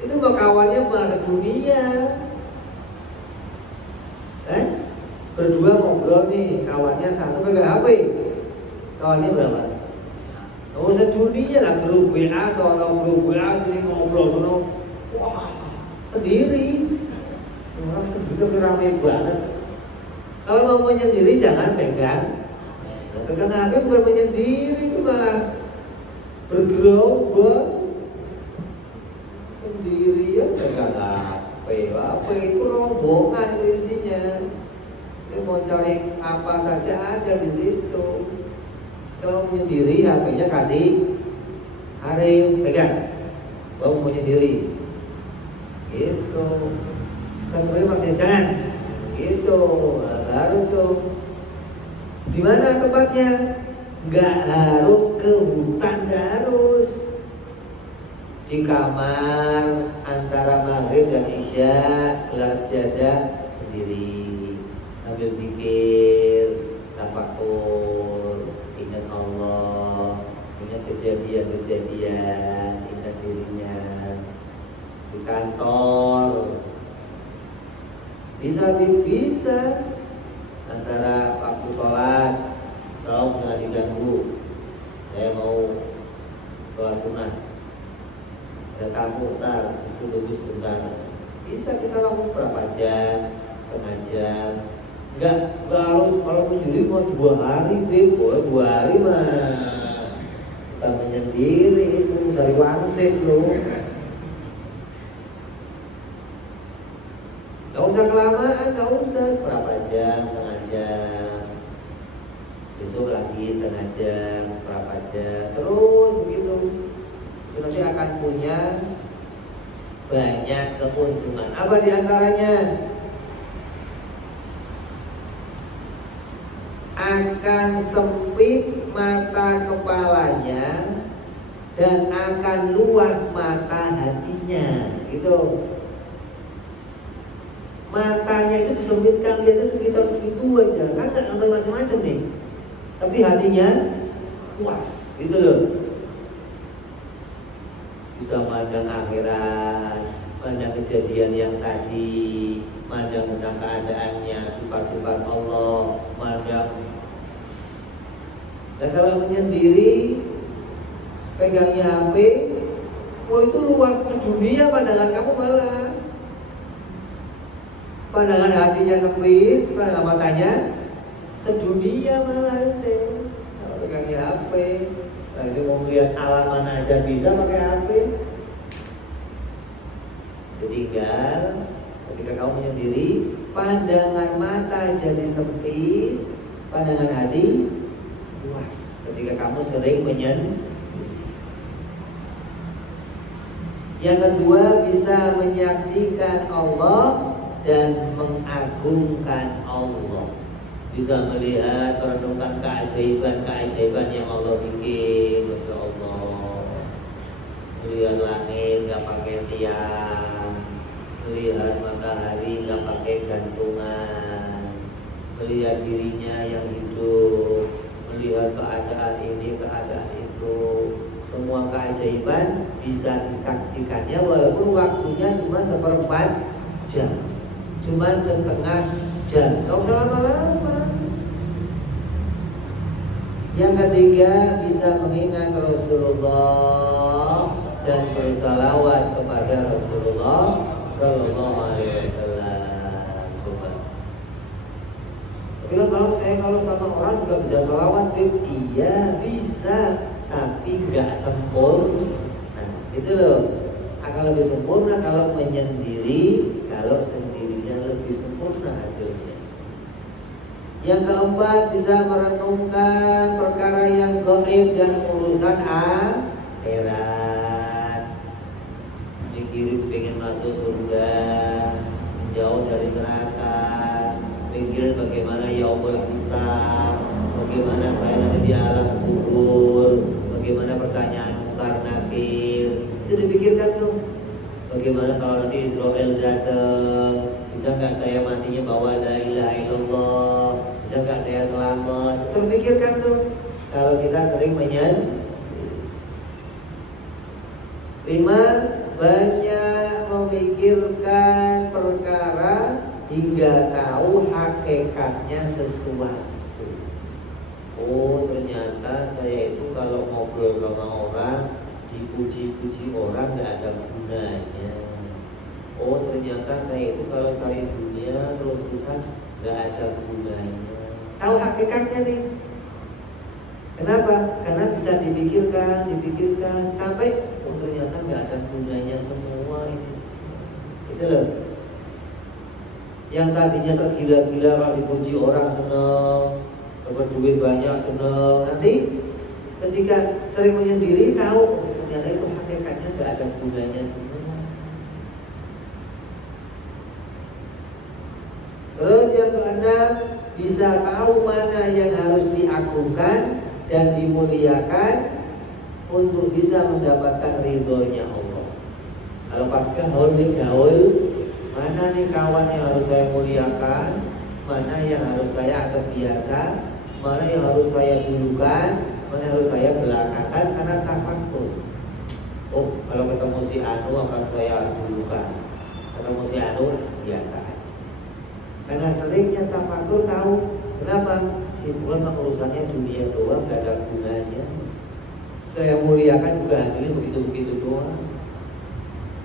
Itu kawannya malah dunia. Berdua ngobrol nih, kawannya satu pegang HP. Kawannya berapa? Oh, sedunia lah, grup WA, sono grup WA sini ngobrol sono. Wah, sendiri. Orang sendiri ramai banget. Kalau mau menyendiri jangan pegang. Nah, pegang HP bukan menyendiri, itu malah bergerombol. Sendirian pegang HP. HP itu rombongan itu isinya. Dia mau cari apa saja ada di situ. Kalau menyendiri HP-nya kasih Arif pegang. Baru mau menyendiri. Gitu. Sendiri masih jangan. Gitu. Nah, baru tuh. Di mana tempatnya? Nggak harus ke hutan, nggak harus. Di kamar antara maghrib dan isya gelar sejadah sendiri sambil pikir, tafakur, ingat Allah, ingat kejadian-kejadian, ingat dirinya. Di kantor bisa antara waktu sholat, kalau nggak diganggu, saya mau sholat sunat. Ada tamu ntar, tunggu sebentar. Bisa kita langsung berapa jam, setengah jam. Enggak harus kalau menyendiri mau 2 hari, boleh 2 hari mah. Bukan menyendiri itu cari wangsit loh. Gak usah kelamaan, gak usah seberapa jam, setengah jam. Besok lagi setengah jam, berapa jam, terus begitu. Nanti akan punya banyak keuntungan. Apa diantaranya? Akan sempit mata kepalanya dan akan luas mata hatinya. Gitu. Matanya itu disempitkan, dia itu segitu aja, kan nggak nonton macam-macam nih. Tapi hatinya luas, gitu loh. Bisa pandang akhirat, pandang kejadian yang tadi, pandang tentang keadaannya, sifat-sifat Allah, pandang. Dan kalau menyendiri, pegangnya HP, itu luas sedunia pandangan kamu malah. Pandangan hatinya sempit, pandangan matanya sedunia malah deh. Kalau pegangnya HP. Nah, itu mau lihat alam mana aja bisa pakai HP. Tinggal ketika kamu menyendiri, pandangan mata jadi sempit, pandangan hati luas. Ketika kamu sering menyendiri. Yang kedua, bisa menyaksikan Allah dan mengagungkan Allah. Bisa melihat, merenungkan keajaiban yang Allah bikin. Masya Allah. Melihat langit gak pakai tiang, melihat matahari gak pakai gantungan, melihat dirinya yang hidup, melihat keadaan ini, keadaan itu. Semua keajaiban bisa disaksikannya walaupun waktunya cuma 1/4 jam, cuma setengah jam. Kau lama-lama. Yang ketiga, bisa mengingat Rasulullah dan bersalawat kepada Rasulullah Sallallahu Alaihi Wasallam. Tapi kalau sama orang juga bisa salawat, iya bisa, tapi nggak sempurna. Nah, itu loh. Akan lebih sempurna kalau menyendiri, kalau sendirinya lebih sempurna hasilnya. Yang keempat, bisa merenungkan perkara yang gaib dan urusan akhirat. Mikirin pengen masuk surga, mikirin bagaimana yaumul hisab, bagaimana saya nanti di alam kubur, bagaimana pertanyaan mungkar nakir. Itu dipikirkan tuh. Bagaimana kalau nanti Israel datang, bisa nggak saya matinya bawa la ilaha illallah, bisa nggak saya selamat. Terpikirkan tuh. Kalau kita sering lima, banyak memikirkan perkara hingga tahu hakikatnya sesuatu. Oh, ternyata saya itu kalau ngobrol sama orang, dipuji-puji orang gak ada gunanya. Oh, ternyata saya itu kalau cari dunia terus-terusan gak ada gunanya. Tahu hakikatnya nih. Kenapa? Karena bisa dipikirkan sampai oh ternyata nggak ada gunanya semua ini. Itu loh. Yang tadinya tergila-gila kalau dipuji orang seneng, dapat duit banyak seneng. Nanti ketika sering menyendiri tahu oh, ternyata itu hakikatnya nggak ada gunanya semua. Terus yang keenam, bisa tahu mana yang harus diagungkan dan dimuliakan untuk bisa mendapatkan ridhonya Allah. Kalau pas gaul nih mana nih kawan yang harus saya muliakan, mana yang harus saya anggap biasa, mana yang harus saya dulukan, mana yang harus saya belakangkan karena tafakur. Oh, kalau ketemu si Anu akan saya dulukan, ketemu si Anu biasa aja. Karena seringnya tafakur tahu kenapa? Simpulan urusannya dunia doang, gak ada gunanya. Saya muliakan juga hasilnya begitu-begitu doang.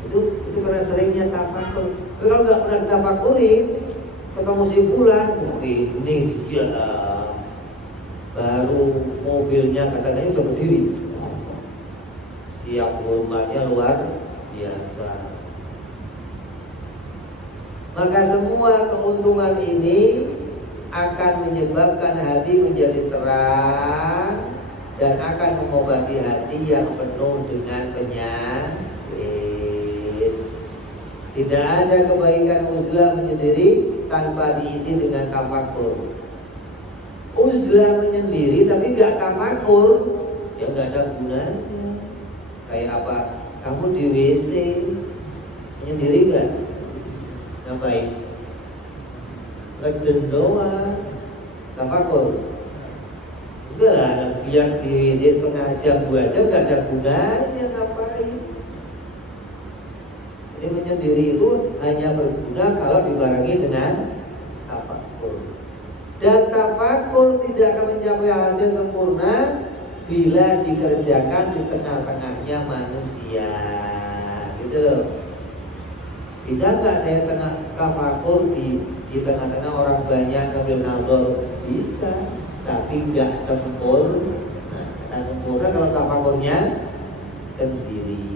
Itu karena seringnya tafakur. Tapi kalau nggak pernah ditafakurin, ketemu simpulan, ini dia baru mobilnya katanya udah berdiri, siap rumahnya luar biasa. Maka semua keuntungan ini akan menyebabkan hati menjadi terang dan akan mengobati hati yang penuh dengan penyakit. Tidak ada kebaikan uzlah menyendiri tanpa diisi dengan tafakur. Uzlah menyendiri tapi gak tafakur, ya gak ada gunanya. Kayak apa? Kamu di WC menyendiri gak? Ngapain? Ngeden doang, tafakur. Enggak lah, biar di WC setengah jam 2 jam gak ada gunanya, ngapain? Jadi menyendiri itu hanya berguna kalau dibarengi dengan tafakur. Dan tafakur tidak akan mencapai hasil sempurna bila dikerjakan di tengah-tengahnya manusia. Gitu loh. Bisa nggak saya tafakur di tengah-tengah orang banyak sambil nazar? Bisa, tapi nggak sempurna. Nah, sempurna kalau tafakurnya sendiri.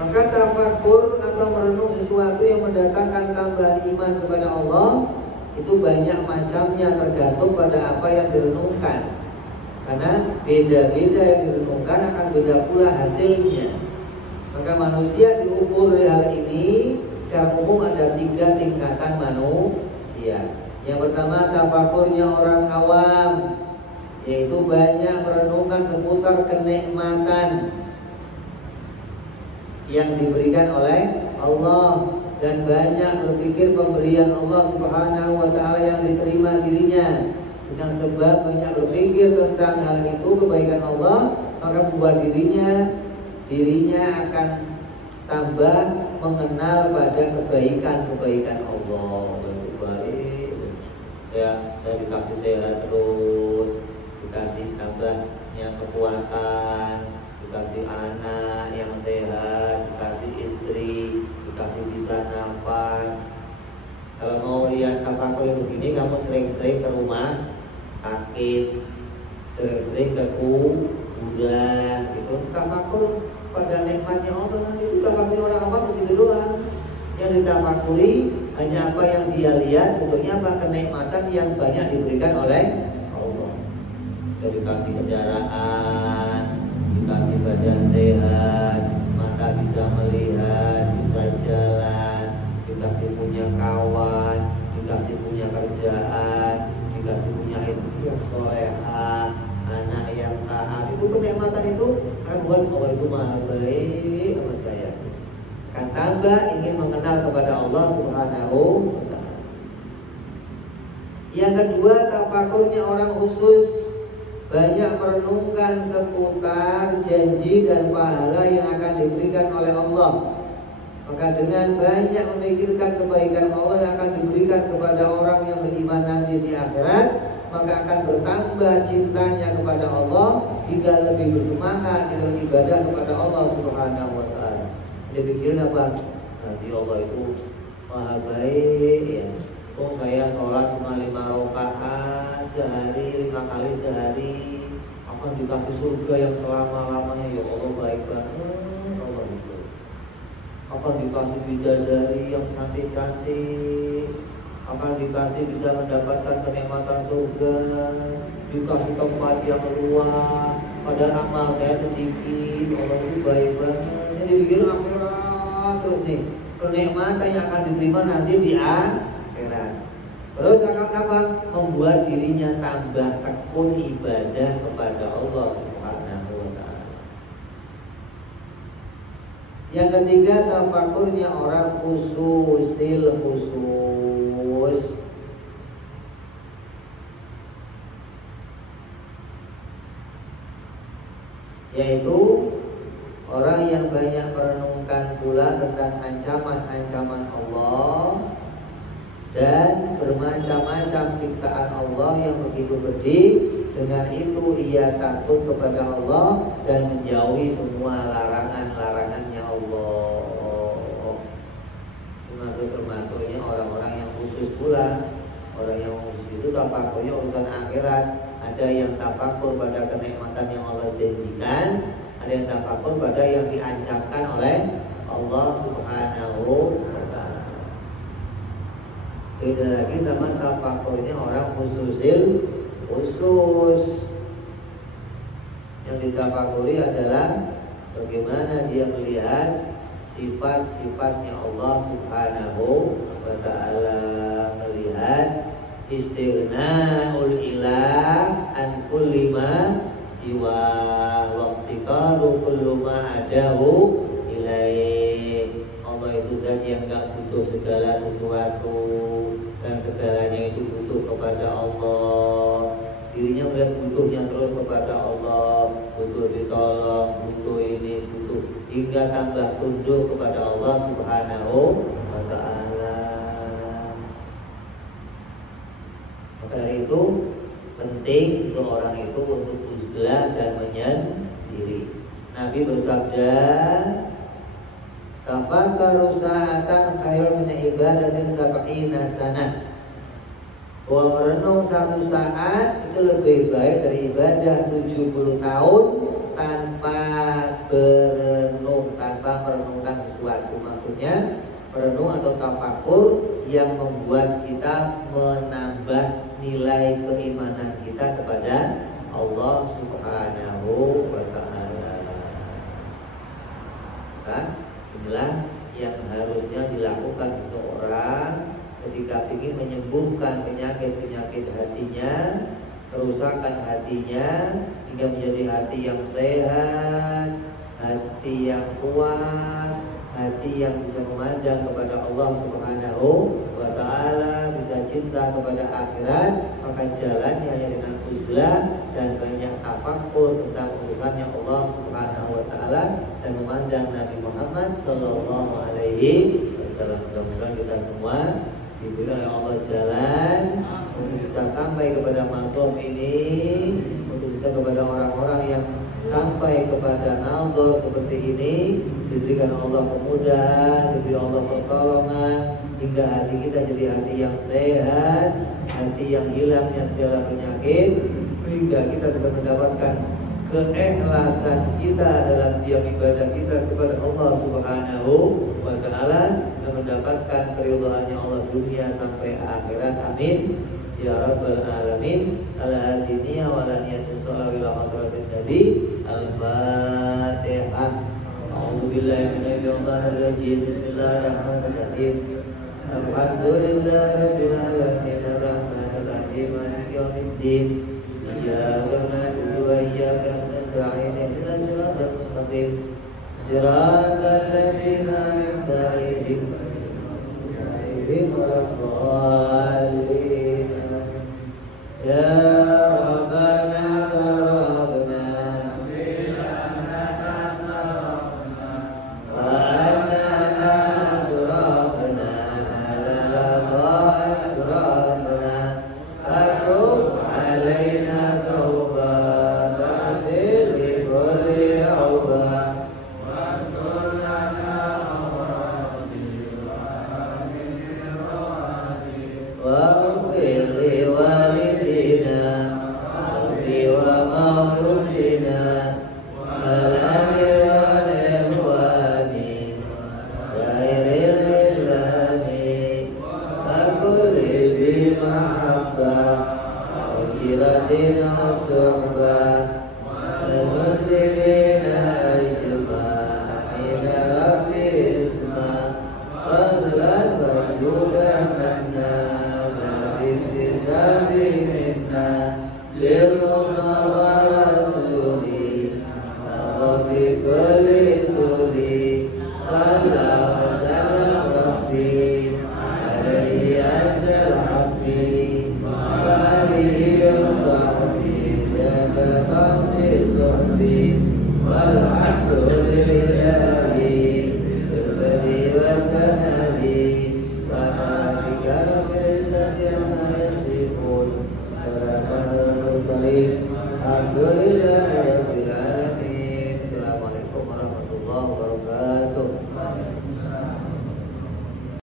Maka tafakur atau merenung sesuatu yang mendatangkan tambahan iman kepada Allah itu banyak macamnya, tergantung pada apa yang direnungkan. Karena beda-beda yang direnungkan akan beda pula hasilnya. Maka manusia diukur dari hal ini secara umum ada 3 tingkatan manusia. Yang pertama tafakurnya orang awam, yaitu banyak merenungkan seputar kenikmatan yang diberikan oleh Allah dan banyak berpikir pemberian Allah Subhanahu wa taala yang diterima dirinya. Dengan sebab banyak berpikir tentang hal itu, kebaikan Allah, maka membuat dirinya akan tambah mengenal pada kebaikan Allah. Baik, ya, saya dikasih sehat terus, dikasih tambahnya kekuatan, dikasih anak yang sehat, dikasih istri, dikasih bisa nafas. Kalau mau lihat tafakur yang begini, kamu sering-sering ke rumah sakit, sering-sering ke kuburan, gitu. Tafakur tafakur pada nikmatnya Allah, nanti itu tafakuri orang awam begitu doang. Yang ditafakuri hanya apa yang dia lihat, bentuknya apa, kenikmatan yang banyak diberikan oleh Allah. Jadi dikasih kendaraan, dikasih badan sehat, mata bisa melihat, bisa jalan, dikasih punya kawan, dikasih punya kerjaan, dikasih punya istri yang solehah, anak yang taat. Itu kenikmatan itu akan buat Allah itu maha baik sama saya. Kan tambah ingin mengenal kepada Allah Subhanahu wa ta'ala. Yang kedua, tafakurnya orang khusus banyak merenungkan seputar janji dan pahala yang akan diberikan oleh Allah. Maka dengan banyak memikirkan kebaikan Allah yang akan diberikan kepada orang yang beriman nanti di akhirat, maka akan bertambah cintanya kepada Allah hingga lebih bersemangat dalam ibadah kepada Allah Subhanahu wa ta'ala. Dia pikirin apa? Nanti Allah itu maha baik ya. Oh, saya sholat cuma 5 rakaat sehari, 5 kali sehari, akan dikasih surga yang selama-lamanya. Ya Allah, baik banget Allah itu. Akan dikasih bidadari yang cantik-cantik, akan dikasih bisa mendapatkan kenikmatan surga, dikasih tempat yang luas. Padahal amal saya sedikit. Allah itu baik banget. Jadi bikin akhirat terus nih, kenikmatan yang akan diterima nanti di akhirat. Terus akan apa? Membuat dirinya tambah tekun ibadah kepada Allah Subhanahu wa ta'ala. Yang ketiga, tafakurnya orang khusus, yaitu orang yang banyak merenungkan pula tentang ancaman-ancaman Allah dan bermacam-macam siksaan Allah yang begitu pedih. Dengan itu ia takut kepada Allah dan menjauhi semua larangan-larangannya Allah. Termasuknya orang-orang yang khusus pula. Orang yang khusus itu tafakurnya urusan akhirat. Ada yang tafakur pada kenikmatan yang Allah janjikan, ada yang tafakur pada yang diancamkan oleh Allah Subhanahu wa ta'ala. Beda lagi sama tafakurnya orang khusus. Yang ditafakuri adalah bagaimana dia melihat sifat-sifatnya Allah Subhanahu wa ta'ala, melihat istighna'ul ilah an kulli ma siwa waqtiqaru kullu ma adahu ilaih. Allah itu zat yang gak butuh segala sesuatu dan segalanya itu butuh kepada Allah. Dirinya melihat butuhnya terus kepada Allah, butuh ditolong, butuh ini, butuh, hingga tambah tunduk kepada Allah Subhanahu wa ta'ala. Maka dari itu penting seseorang itu untuk uzlah dan menyendiri. Nabi bersabda, tafakkaru sa'atan khairun min ibadatin sab'ina sanah. Bahwa merenung satu saat itu lebih baik dari ibadah 70 tahun tanpa berenung, tanpa merenungkan sesuatu. Maksudnya merenung atau tafakur yang membuat kita menambah nilai keimanan kita kepada Allah Subhanahu wa ta'ala. Kan? Inilah yang harusnya dilakukan seseorang ketika ingin menyembuhkan penyakit-penyakit hatinya, kerusakan hatinya, hingga menjadi hati yang sehat, hati yang kuat, hati yang bisa memandang kepada Allah Subhanahu wa ta'ala, bisa cinta kepada akhirat. Maka jalannya hanya dengan uzlah dan banyak tafakur tentang urusannya Allah Subhanahu wa ta'ala dan memandang Nabi Muhammad sallallahu alaihi wasallam. Mudah-mudahan kita semua diberi oleh Allah jalan untuk bisa sampai kepada maqam ini, untuk bisa kepada orang-orang yang sampai kepada nazar seperti ini. Diberikan Allah kemudahan, diberi Allah pertolongan, hingga hati kita jadi hati yang sehat, hati yang hilangnya segala penyakit, hingga kita bisa mendapatkan keikhlasan kita dalam tiap ibadah kita kepada Allah Subhanahu wa Ta'ala dan mendapatkan keridhaannya Allah dunia sampai akhirat. Amin ya rabbal alamin. Ala hadiniya wa ala niyatin sholawat ila hadratin nabi. Al-Fatihah. A'udzu billahi minasyaitonir rajim. Bismillahirrahmanirrahim. Alhamdulillahi rabbil alamin arrahmanir rahim maliki yaumiddin. Iyyaka na'budu wa iyyaka nasta'in ihdinas siratal mustaqim siratal ladzina an'amta 'alaihim ghairil maghdubi 'alaihim. Ya